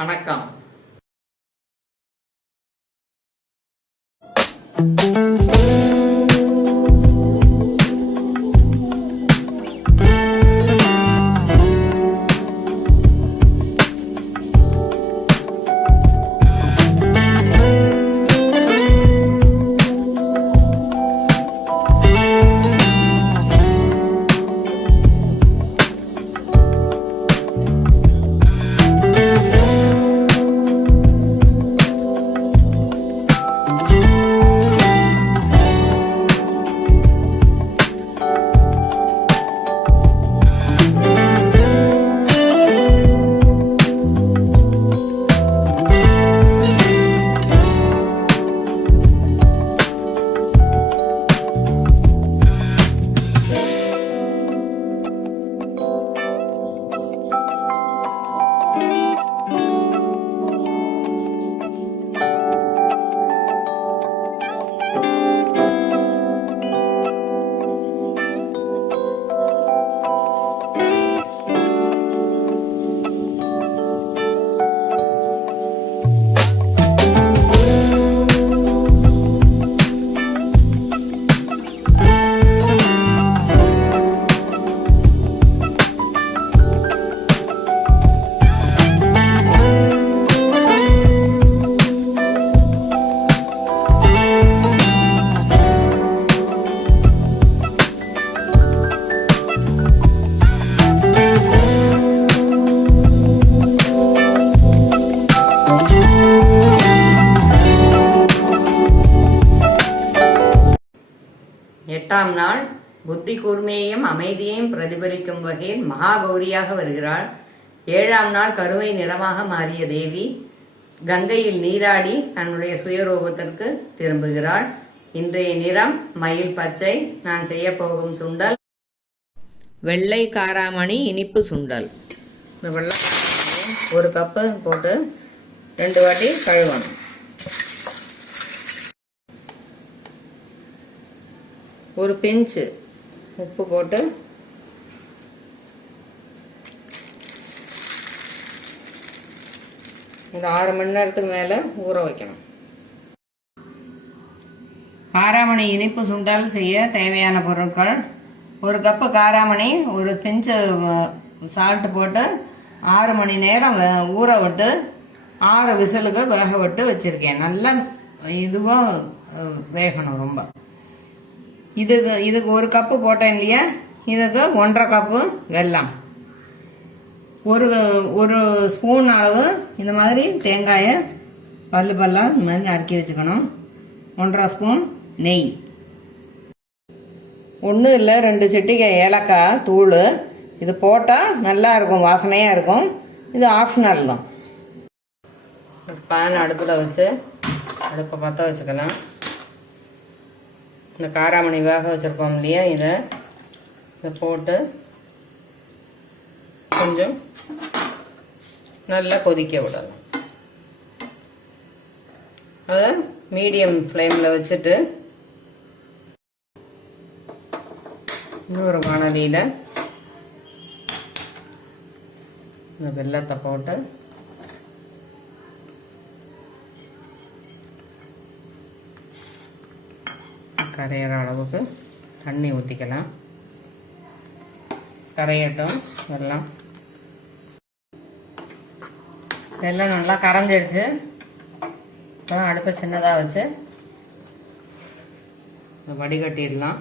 வணக்கம். எட்டாம் நாள் புத்தி கூர்மையையும் அமைதியையும் பிரதிபலிக்கும் வகையில் மகாகௌரியாக வருகிறாள். 7ஆம் நாள் கருவை நிறமாக மாறிய தேவி கங்கையில் நீராடி தன்னுடைய சுயரூபத்திற்கு திரும்புகிறாள். இன்றைய நிறம் மயில் பச்சை. நான் செய்ய போகும் சுண்டல் வெள்ளை காராமணி இனிப்பு சுண்டல். இந்த வெள்ளை காராமணி 1 கப்பு போட்டு 2 வாட்டி கழுவணும். ஒரு பிஞ்சு உப்பு போட்டு இந்த 6 மணி நேரத்துக்கு மேலே ஊற வைக்கணும். காராமணி இனிப்பு சுண்டல் செய்ய தேவையான பொருட்கள்: 1 கப்பு காராமணி, 1 பிஞ்சு சால்ட் போட்டு 6 மணி நேரம் ஊற விட்டு 6 விசிலுக்கு வேக விட்டு வச்சுருக்கேன். நல்லா இதுவாக வேகணும் ரொம்ப. இதுக்கு 1 கப்பு போட்டேன் இல்லையா, இதுக்கு 1.5 கப்பு வெல்லம், ஒரு ஸ்பூன் அளவு இந்த மாதிரி தேங்காயை பல்லா இந்த மாதிரி நறுக்கி வச்சுக்கணும். 1.5 ஸ்பூன் நெய், 1 இல்லை 2 சிட்டிகை ஏலக்காய் தூள். இது போட்டால் நல்லா இருக்கும், வாசனையாக இருக்கும். இது ஆப்ஷனல் தான். பேன் அடுப்பில் வச்சு அடுப்பை பற்ற வச்சுக்கலாம். இந்த காராமணி வேக வச்சுருக்கோம் இல்லையா, இதை போட்டு கொஞ்சம் நல்லா கொதிக்க விடலாம். அதை மீடியம் ஃப்ளேமில் வச்சுட்டு இன்னொரு வானலியில் இந்த வெல்லத்தை போட்டு கரையிற அளவுக்கு தண்ணி ஊற்றிக்கலாம். கரையட்டும். வெல்லம் நல்லா கரைஞ்சிடுச்சு. அப்புறம் அடுப்பை சின்னதாக வச்சு வடிகட்டிடலாம்.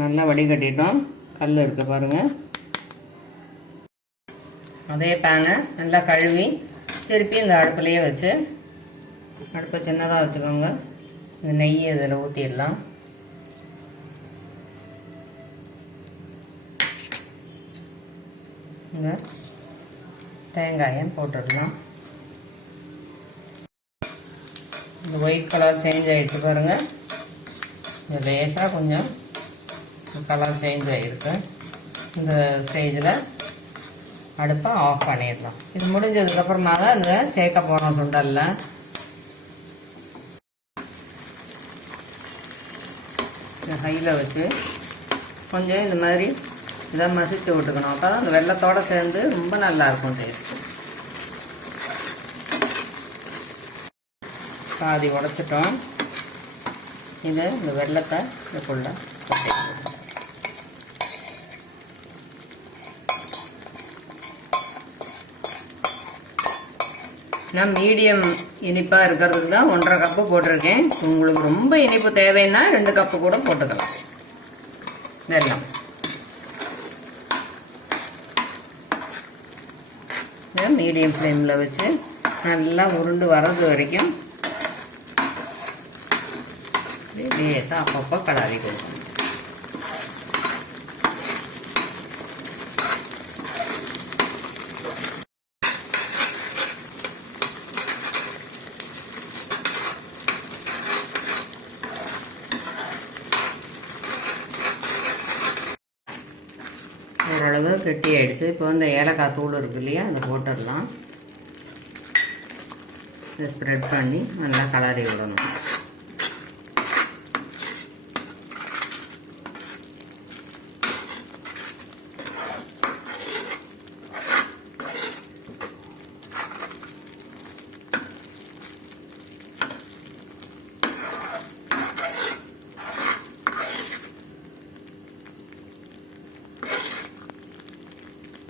நல்லா வடிகட்டிட்டோம். கல் இருக்கு பாருங்க. அதே பேனை நல்லா கழுவி திருப்பி இந்த அடுப்புலையே வச்சு அடுப்பை சின்னதாக வச்சுக்கோங்க. இந்த நெய் இதில் ஊற்றிடலாம். இந்த தேங்காயை போட்டுடலாம். இந்த ஒயிட் கலர் சேஞ்ச் ஆகிடுச்சு பாருங்கள். இது லேசாக கொஞ்சம் கலர் சேஞ்ச் ஆகிருக்கு. இந்த ஸ்டேஜில் அடுப்பை ஆஃப் பண்ணிடலாம். இது முடிஞ்சதுக்கப்புறமா தான் இதை சேர்க்க போகிறோம் சுண்டலில். இந்த ஹையில் வச்சு கொஞ்சம் இந்த மாதிரி இதை மசிச்சு விட்டுக்கணும். அப்போ தான் அந்த வெள்ளத்தோடு சேர்ந்து ரொம்ப நல்லாயிருக்கும் டேஸ்ட்டு. பாதி உடைச்சிட்டோம். இது இந்த வெள்ளத்தை இதுக்குள்ள நான் மீடியம் இனிப்பாக இருக்கிறதுக்கு தான் 1.5 கப்பு போட்டிருக்கேன். உங்களுக்கு ரொம்ப இனிப்பு தேவைன்னா 2 கப்பு கூட போட்டுக்கலாம். வெல்லம் மீடியம் ஃப்ளேமில் வச்சு நல்லா உருண்டு வர்றது வரைக்கும் லேசாக அப்பப்போ கலரி கொடுக்கணும். ஓரளவு கெட்டி ஆயிடுச்சு. இப்போ இந்த ஏலக்காய் தூள் இருக்கு இல்லையா, அதை போட்டுடலாம். இதை ஸ்ப்ரெட் பண்ணி நல்லா கலரி விடணும்.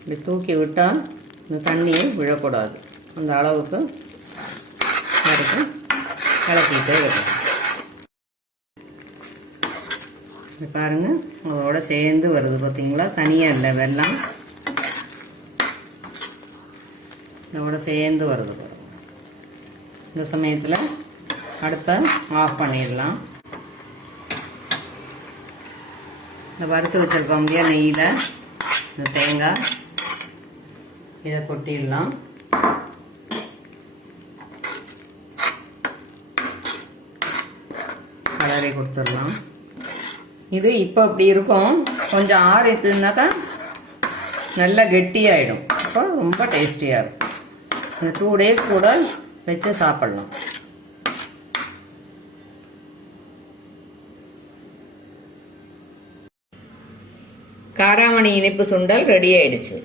இப்படி தூக்கி விட்டால் இந்த தண்ணியை விழக்கூடாது. அந்த அளவுக்கு வரைக்கும் கலக்கிட்டே இருக்கணும். இது பாருங்க, அதோட சேர்ந்து வருது பார்த்தீங்களா, தனியாக இல்லை, வெல்லம் இதோட சேர்ந்து வருது பாருங்க. இந்த சமயத்தில் அடுப்பை ஆஃப் பண்ணிடலாம். இந்த வறுத்து வச்சுருக்கோம் இல்லையா நெய்யில், இந்த தேங்காய் இதை கொட்டிடலாம். கலரை கொடுத்துடலாம். இது இப்போ அப்படி இருக்கும். கொஞ்சம் ஆறிட்டுனாக்கா நல்லா கெட்டியாயிடும். அப்போ ரொம்ப டேஸ்டியாக இருக்கும். இந்த 2 days கூட வச்சு சாப்பிடலாம். காராமணி இனிப்பு சுண்டல் ரெடி ஆயிடுச்சு.